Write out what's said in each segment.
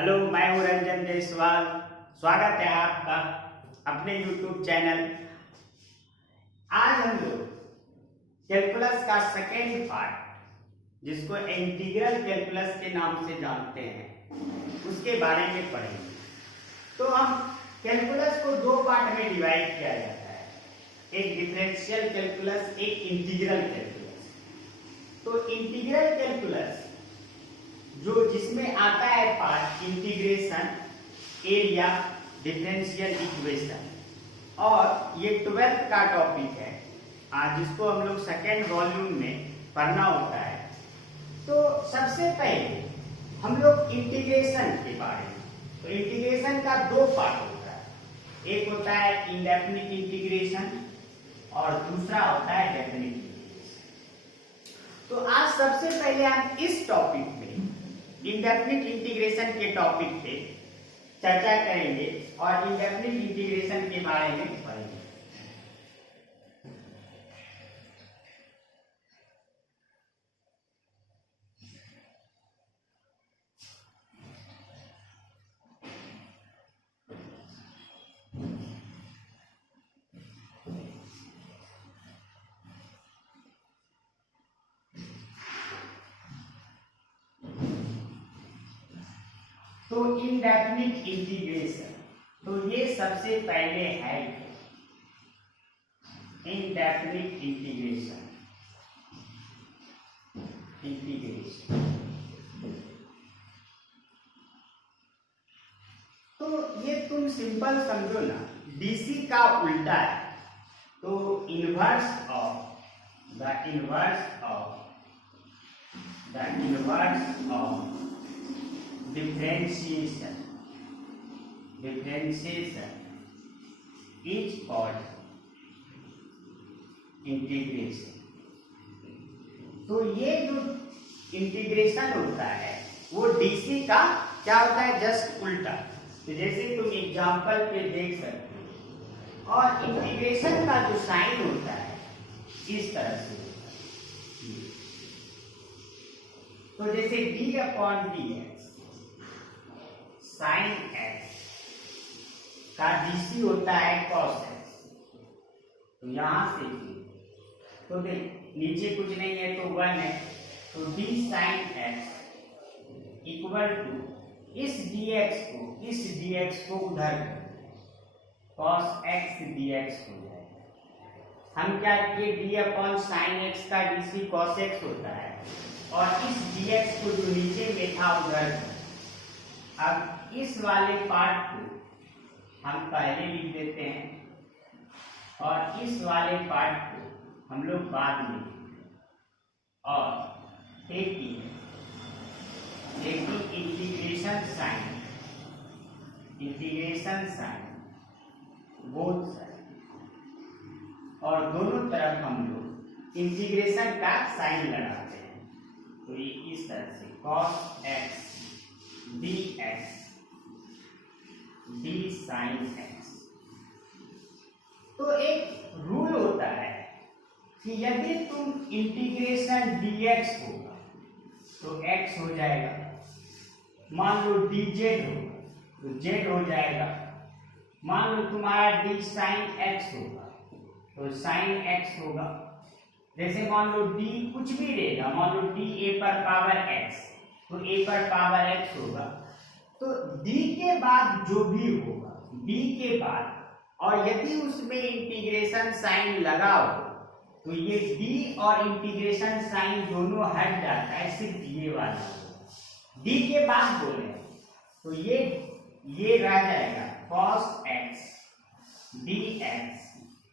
Hello, मैं हूँ रंजन जायसवाल। स्वागत है आपका अपने YouTube चैनल। आज हम लोग कैलकुलस का सेकेंड पार्ट, जिसको इंटीग्रल कैलकुलस के नाम से जानते हैं, उसके बारे में पढ़ेंगे। तो हम कैलकुलस को दो पार्ट में डिवाइड किया जाता है, एक डिफरेंशियल कैलकुलस, एक इंटीग्रल कैलकुलस। तो इंटीग्रल कैलकुलस जो जिसमें आता है part integration, area, differential equation, और ये 12th का टॉपिक है जिसको हम लोग सेकेंड वॉल्यूम में पढ़ना होता है। तो सबसे पहले हम लोग इंटीग्रेशन के बारे में, तो इंटीग्रेशन का दो पार्ट होता है, एक होता है इंडेफिनिट इंटीग्रेशन और दूसरा होता है डेफिनिट इंटीग्रेशन। तो आज सबसे पहले हम इस टॉपिक में इंडेफिनिट इंटीग्रेशन के टॉपिक पे चर्चा करेंगे और इंडेफिनिट इंटीग्रेशन के बारे में पढ़ेंगे। तो इंडेफिनिट इंटीग्रेशन, तो ये सबसे पहले है इंडेफिनिट इंटीग्रेशन। तो ये तुम सिंपल समझो ना, डीसी का उल्टा है। तो inverse of differentiation is called integration। तो ये जो इंटीग्रेशन होता है वो डीसी का क्या होता है, जस्ट उल्टा। तो जैसे तुम एग्जांपल पे देख सकते हो, और इंटीग्रेशन का जो साइन होता है इस तरह से होता है। तो जैसे D upon D x sine x का डीसी होता है कॉस एक्स। तो यहां से तो देख नीचे कुछ नहीं है तो 1 है, तो d sine x equal to इस dx को उधर कॉस एक्स dx हो जाएगा। हम क्या किए, डी अपॉन साइन एक्स का डीसी कॉस एक्स होता है, और इस dx को जो नीचे में था उधर। अब इस वाले पार्ट को हम पहले लिख देते हैं और इस वाले पार्ट को हम लोग बाद में लिखते हैं। और देखिए इंटीग्रेशन साइन बोथ साइड, और दोनों तरफ हम लोग इंटीग्रेशन का साइन लगाते हैं। तो ये इस तरह से cos x dx D sine x. तो एक रूल होता है कि यदि तुम इंटीग्रेशन dx होगा तो x हो जाएगा, मान लो dz होगा तो z हो जाएगा, मान लो तुम्हारा डी साइन x होगा तो साइन x होगा। जैसे मान लो d कुछ भी रहेगा, मान लो d a पर पावर x तो a पर पावर x होगा। तो d के बाद जो भी होगा, d के बाद, और यदि उसमें इंटीग्रेशन साइन लगा हो तो ये d और इंटीग्रेशन साइन दोनों हट जाता है, सिर्फ ये वाला d के बाद बोले तो ये रह जाएगा cos x dx,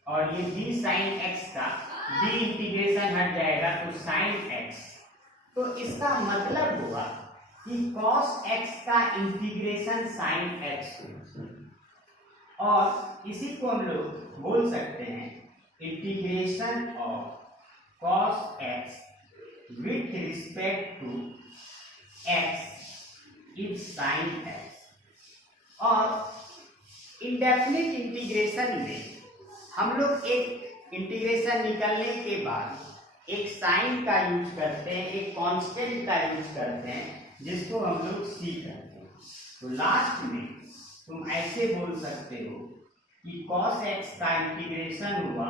और ये d साइन x का d इंटीग्रेशन हट जाएगा तो साइन x। तो इसका मतलब हुआ कि cos x का इंटीग्रेशन sin x, और इसी को हम लोग बोल सकते हैं integration of cos x with respect to x is sin x। और इंडेफिनिट इंटीग्रेशन में हम लोग एक इंटीग्रेशन निकलने के बाद एक साइन का यूज करते हैं, एक कांस्टेंट का यूज करते हैं, जिसको हम लोग सी करते हैं। तो लास्ट में तुम ऐसे बोल सकते हो कि cos x का इंटीग्रेशन हुआ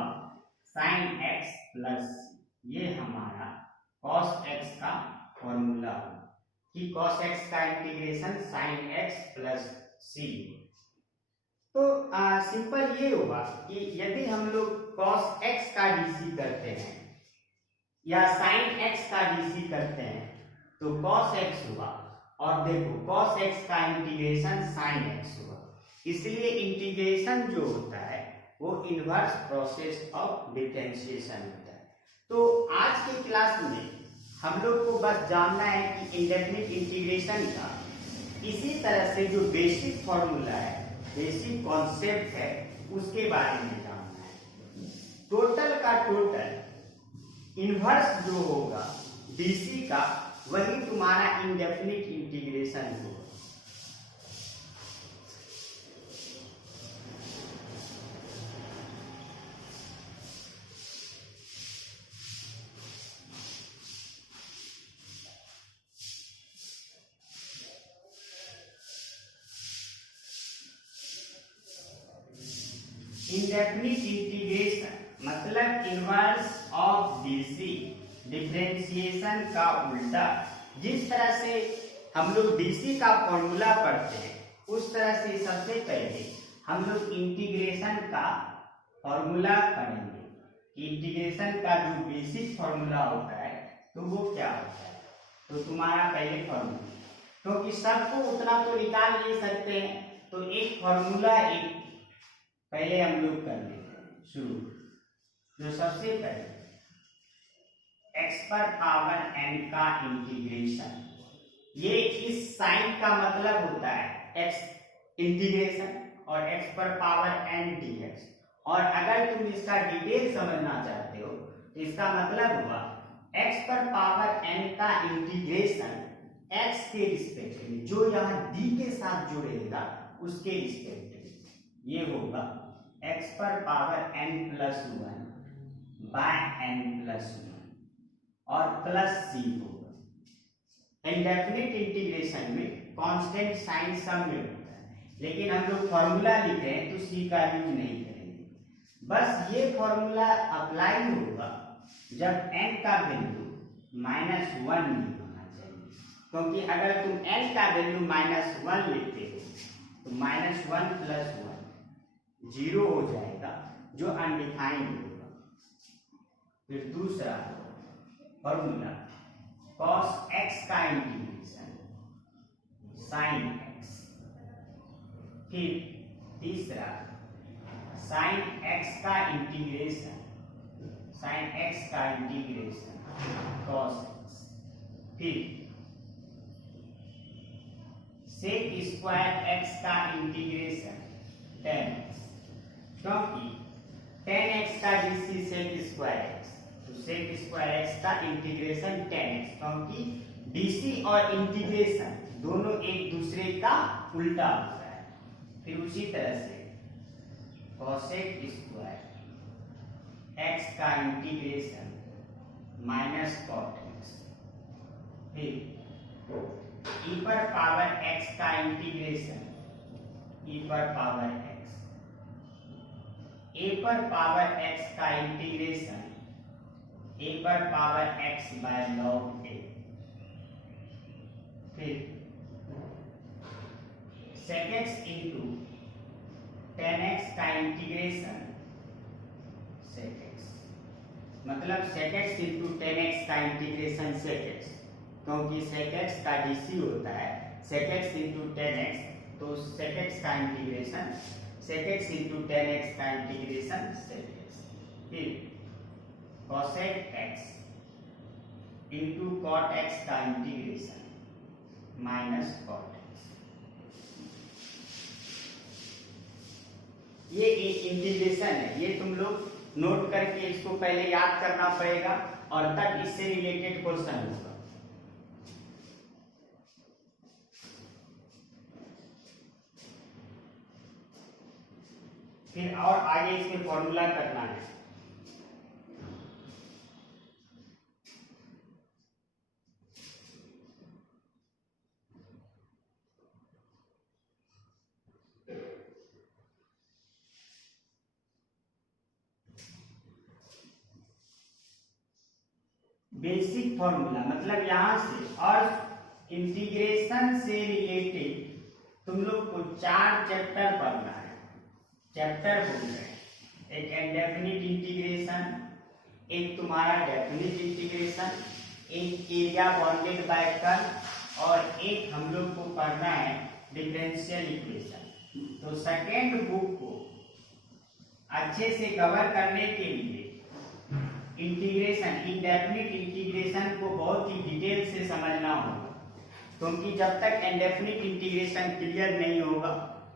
sin x प्लस, ये हमारा cos x का फॉर्मूला कि cos x का integration sin x plus c। तो सिंपल ये होगा कि यदि हम लोग cos x का dc करते हैं या sin x का dc करते हैं तो cos x हुआ, और देखो cos x का इंटीग्रेशन sin x हुआ, इसलिए इंटीग्रेशन जो होता है वो इनवर्स प्रोसेस ऑफ डिफरेंशिएशन होता है। तो आज की क्लास में हम लोग को बस जानना है कि इंडेफिनिट इंटीग्रेशन का इसी तरह से जो बेसिक फॉर्मूला है, बेसिक कॉन्सेप्ट है, उसके बारे में जानना है। टोटल का टोटल इनवर्स जो होगा डीसी का, वही तुम्हारा इंडेफिनिट इंटीग्रेशन होगा। इंडेफिनिट इंटीग्रेशन मतलब इनवर्स ऑफ डीसी, डिफरेंशिएशन का उल्टा। जिस तरह से हम लोग डीसी का फॉर्मूला पढ़ते हैं उस तरह से सबसे पहले हम लोग इंटीग्रेशन का फॉर्मूला पढ़ेंगे। इंटीग्रेशन का जो बेसिक फॉर्मूला होता है तो वो क्या होता है, तो तुम्हारा पहले फॉर्मूला, क्योंकि सबको उतना तो निकाल नहीं सकते हैं, तो एक फॉर्मूला एक पहले हम लोग कर लेते हैं शुरू। जो सबसे पहले x पर पावर n का इंटीग्रेशन, ये इस साइन का मतलब होता है x इंटीग्रेशन और x पर पावर n dx। और अगर तुम इसका डिटेल समझना चाहते हो तो इसका मतलब हुआ x पर पावर n का इंटीग्रेशन x के रिस्पेक्ट में, जो यहाँ d के साथ जुड़ेगा उसके रिस्पेक्ट में, ये होगा x पर power n plus 1 by n plus 1 और प्लस c होगा। इंडेफिनिट इंटीग्रेशन में कांस्टेंट साइन सब में होता है, लेकिन हम लोग फॉर्मूला लिख रहे हैं तो c का यूज नहीं करेंगे। बस ये फॉर्मूला अप्लाई होगा जब n का वैल्यू -1 नहीं होना चाहिए, क्योंकि अगर तुम n का वैल्यू -1 लेते हो तो -1 प्लस 1 0 हो जाएगा, जो अनडिफाइंड होगा। फिर दूसरा फॉर्मूला cos x का इंटीग्रेशन sin x, फिर तीसरा sin x का इंटीग्रेशन cos x, फिर sec स्क्वायर x का इंटीग्रेशन tan x, क्योंकि tan x का डीसी sec स्क्वायर x, तो sec स्क्वायर x का इंटीग्रेशन tan x, क्योंकि डीसी और इंटीग्रेशन दोनों एक दूसरे का उल्टा होता है। फिर उसी तरह से cosec स्क्वायर x का इंटीग्रेशन -cot x, फिर e पर पावर x का इंटीग्रेशन e पर पावर x, a पर पावर x का इंटीग्रेशन a पर power x by log a, फिर sec x into tan x का इंटीग्रेशन sec x, मतलब sec x into tan x का इंटीग्रेशन sec x, क्योंकि sec x का डीसी होता है sec x into tan x, तो sec x का integration sec x into tan x का इंटीग्रेशन sec x, फिर cosec x into cot x का इंटीग्रेशन -cot x। ये एक इंटीग्रेशन है, ये तुम लोग नोट करके इसको पहले याद करना पड़ेगा और तब इससे रिलेटेड क्वेश्चन होगा। फिर और आगे इसमें फॉर्मूला करना है। बेसिक फॉर्मूला मतलब यहाँ से और इंटीग्रेशन से रिलेटेड तुम लोग को 4 चैप्टर पढ़ना है। चैप्टर बोल रहे हैं, एक इंडेफिनिट इंटीग्रेशन, एक तुम्हारा डेफिनिट इंटीग्रेशन, एक एरिया बाउंडेड बाय कर्व और एक हम लोग को पढ़ना है डिफरेंशियल इक्वेशन। तो सेकेंड बुक को अच्छे से कवर करने के लिए इंटीग्रेशन, इंडेफिनिट इंटीग्रेशन को बहुत ही डिटेल से समझना होगा, क्योंकि जब तक इंडेफिनिट इंटीग्रेशन क्लियर नहीं होगा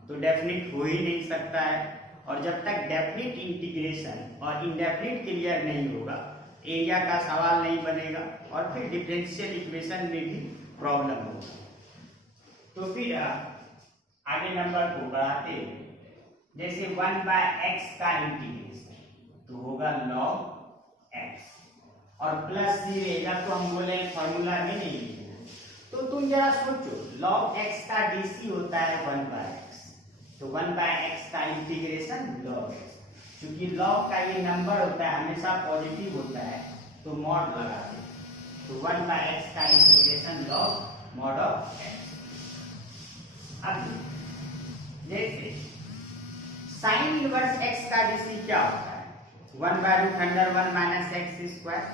तो डेफिनिट हो ही नहीं सकता है, और जब तक डेफिनिट इंटीग्रेशन और इंडेफिनिट क्लियर नहीं होगा एरिया का सवाल नहीं बनेगा और फिर डिफरेंशियल इक्वेशन में भी प्रॉब्लम होगा। तो फिर आगे नंबर को बढ़ाते हैं, जैसे 1/x का इंटीग्रेशन तो होगा log x और प्लस सी रहेगा, तो हम बोले फॉर्मूला में नहीं लिखना। तो तुम जरा सोचो, log x का dc होता है 1/x, तो 1/x का इंटीग्रेशन log x, क्योंकि log का ये नंबर होता है हमेशा पॉजिटिव होता है तो मॉड लगाते हैं, तो 1/x का integration log mod of x। अब जैसे साइन इनवर्स x का dc क्या होता है 1/√1 माइनस एक्स स्क्वायर,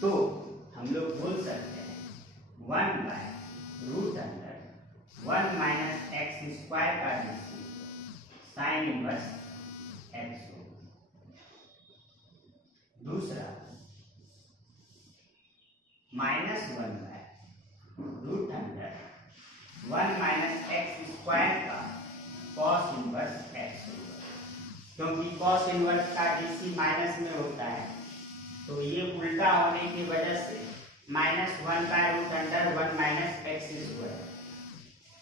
तो हम लोग बोल सकते हैं 1/√1 माइनस एक्स स्क्वायर का dc साइन इनवर्स x हो। दूसरा -1/√1 माइनस एक्स स्क्वायर का कॉस इनवर्स x होगा, क्योंकि कॉस इनवर्स का डीसी माइनस में होता है, तो ये उल्टा होने की वजह से -1/√1 माइनस एक्स स्क्वायर।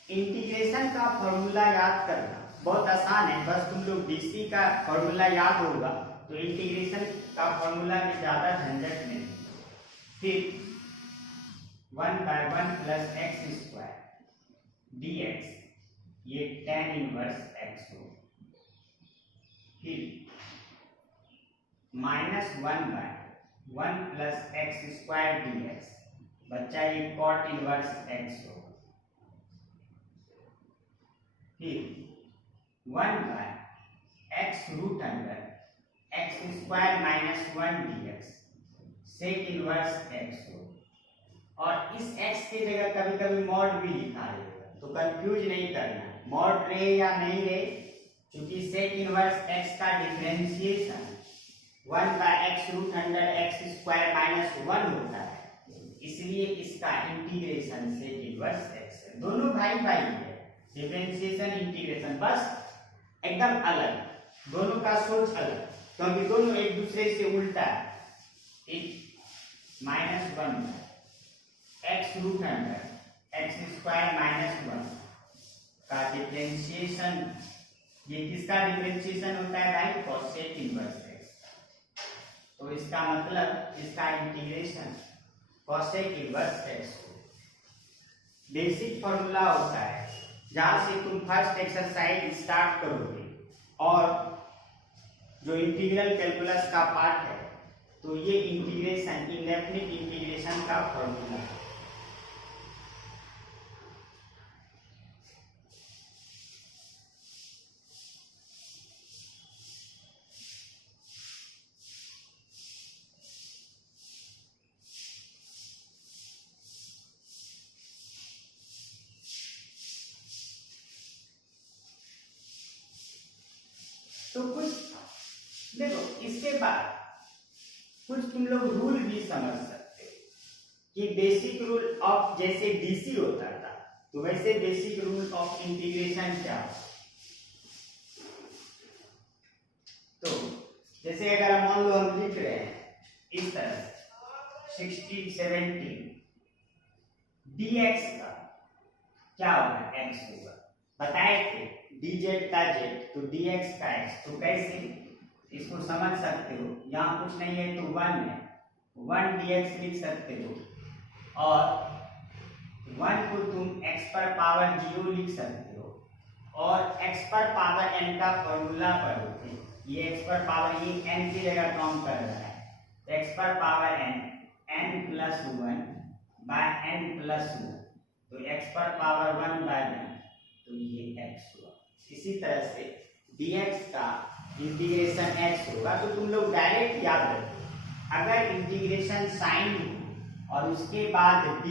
इंटीग्रेशन का फॉर्मूला याद करना बहुत आसान है, बस तुम लोग डीसी का फॉर्मूला याद होगा तो इंटीग्रेशन का फॉर्मूला में ज्यादा झंझट नहीं। फिर 1/1 प्लस एक्स स्क्वायर dx, ये tan इनवर्स x हो। फिर -1/1 प्लस एक्स स्क्वायर dx, बच्चा ये cot इनवर्स x हो। फिर 1/x√x square minus 1 dx, sec inverse x हो। और इस x की जगह कभी कभी मॉड भी लिखा रहेगा, तो कंफ्यूज नहीं करना, मॉड रहे या नहीं रहे, क्योंकि सेक इनवर्स x का डिफरेंशिएशन 1/x√x स्क्वायर माइनस 1 होता है, इसलिए इसका इंटीग्रेशन सेक इनवर्स x है। दोनों भाई भाई है, डिफरेंशिएशन इंटीग्रेशन बस एकदम अलग, दोनों का सोच अलग, क्योंकि दोनों एक दूसरे से उल्टा है। -1 x√x स्क्वायर माइनस 1 का डिफरेंशिएशन, ये किसका डिफरेंशिएशन होता है भाई, कोसेक इनवर्स x, तो इसका मतलब इसका integration cosec inverse x। Basic formula होता है जहां से तुम फर्स्ट एक्सरसाइज स्टार्ट करोगे, और जो इंटीग्रल कैलकुलस का पार्ट है तो ये इंटीग्रेशन, इंडेफिनिट इंटीग्रेशन का फॉर्मूला है। तो कुछ देखो, इसके बाद कुछ तुम लोग रूल भी समझ सकते हो कि बेसिक रूल ऑफ, जैसे डीसी होता था तो वैसे बेसिक रूल ऑफ इंटीग्रेशन क्या हो। तो जैसे अगर मान लो हम लिख रहे हैं इस तरह 16/17 dx का क्या होगा, x होगा, बताए थे dz का z तो dx का x, तो कैसे इसको समझ सकते हो, यहाँ कुछ नहीं है तो 1 है, 1 dx लिख सकते हो, और 1 को तुम x पर पावर 0 लिख सकते हो, और x पर पावर n का फॉर्मूला पढ़ोगे, ये x पर पावर, ये n की जगह काउंट कर रहा है, x पर पावर n n+1/n+1, तो x पर पावर 1/1, तो ये x हुआ। इसी तरह से dx का इंटीग्रेशन x होगा। तो तुम लोग डायरेक्ट याद रखो, अगर इंटीग्रेशन साइन और उसके बाद d,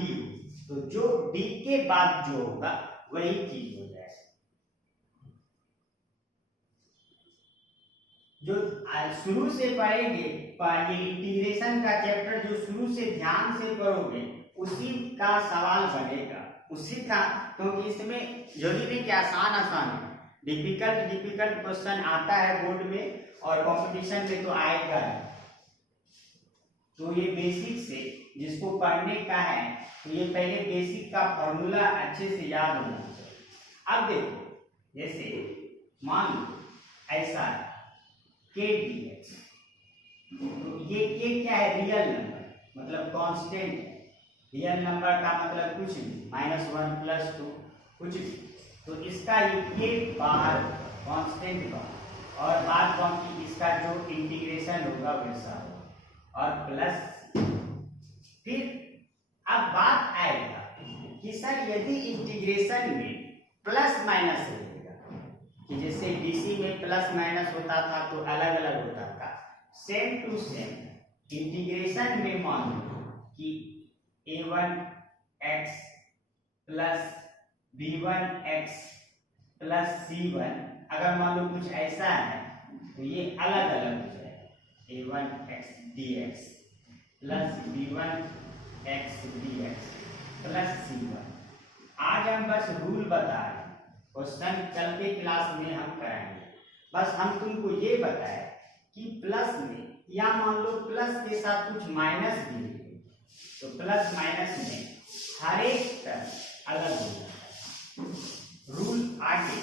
तो जो d के बाद जो होगा वही चीज हो जाएगा। जो शुरू से पढ़ेंगे, ये इंटीग्रेशन का चैप्टर जो शुरू से ध्यान से पढ़ोगे उसी का सवाल बनेगा, उसी का, क्योंकि इसमें जरूरी नहीं कि आसान है, डिफिकल्ट क्वेश्चन आता है बोर्ड में और कंपटीशन में तो आएगा। तो ये बेसिक से जिसको पढ़ने का है, तो ये पहले बेसिक का फॉर्मूला अच्छे से याद होना चाहिए। अब देखो, जैसे मान लो ऐसा के dx, तो ये के क्या है, रियल नंबर, मतलब कांस्टेंट है। रियल नंबर का मतलब कुछ नहीं, -1 + 2 कुछ नहीं। तो इसका ये बाहर कांस्टेंट बाहर, और बाद बाकी इसका जो इंटीग्रेशन होगा वैसा होगा, और प्लस। फिर अब बात आएगा कि सर यदि इंटीग्रेशन में प्लस माइनस रहेगा, कि जैसे डीसी में प्लस माइनस होता था तो अलग अलग होता था, सेम टू सेम इंटीग्रेशन में मान लो कि a1x plus b1x plus c1, अगर मान लो कुछ ऐसा है तो ये अलग अलग हो जाएगा, a1x dx plus b1x dx plus c1। आज हम बस रूल बता रहे हैं, क्वेश्चन कल के क्लास में हम कराएंगे। बस हम तुमको ये बताए कि प्लस में, या मान लो प्लस के साथ कुछ माइनस भी है, तो प्लस माइनस में हर एक टर्म अलग हो जाता है। रूल आगे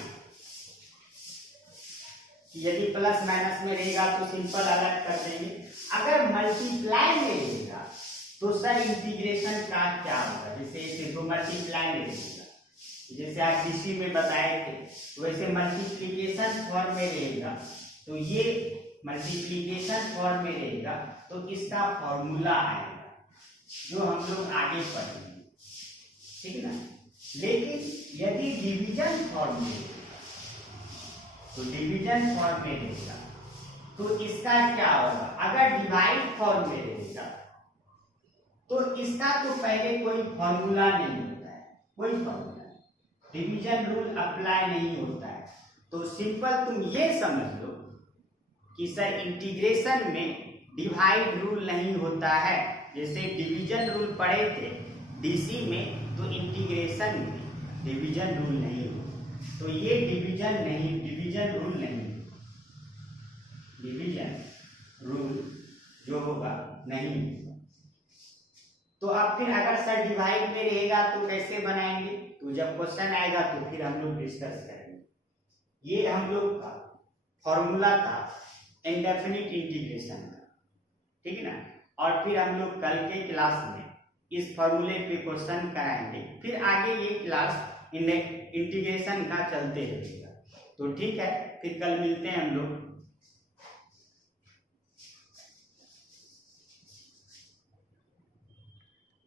कि यदि प्लस माइनस में रहेगा तो सिंपल अलग कर देंगे, अगर मल्टीप्लाई में रहेगा तो सर इंटीग्रेशन का क्या होगा, जैसे तो मल्टीप्लाई में रहेगा, जैसे आप डीसी में बताए थे, वैसे मल्टीप्लिकेशन फॉर्म में रहेगा, तो ये मल्टीप्लिकेशन फॉर्म में रहेगा, तो इसका फॉर्मूला आएगा जो हम लोग आगे पढ़ेंगे, ठीक ना। लेकिन यदि डिवीजन फॉर्म में रहेगा, तो डिवीजन फॉर्म में रहेगा तो इसका क्या होगा, अगर डिवाइड फॉर्म में रहेगा तो इसका तो पहले कोई फॉर्मूला नहीं होता है, कोई फॉर्मूला, डिवीजन रूल अप्लाई नहीं होता है। तो सिंपल तुम ये समझ लो कि सर इंटीग्रेशन में डिवाइड रूल नहीं होता है, जैसे डिवीजन रूल पढ़े थे डीसी में, तो इंटीग्रेशन में डिवीजन रूल नहीं होता, तो ये डिवीजन रूल नहीं, डिवीजन रूल जो होगा नहीं होगा। तो अब फिर अगर सर डिवाइड में रहेगा तो कैसे बनाएंगे, तो जब क्वेश्चन आएगा तो फिर हम लोग डिस्कस करेंगे। ये हम लोग का फॉर्मूला था इंडेफिनिट इंटीग्रेशन का, ठीक है ना। और फिर हम लोग कल के क्लास में इस फॉर्मूले पे क्वेश्चन कराएंगे, फिर आगे ये क्लास इंटीग्रेशन का चलते रहेगा। तो ठीक है, फिर कल मिलते हैं हम लोग।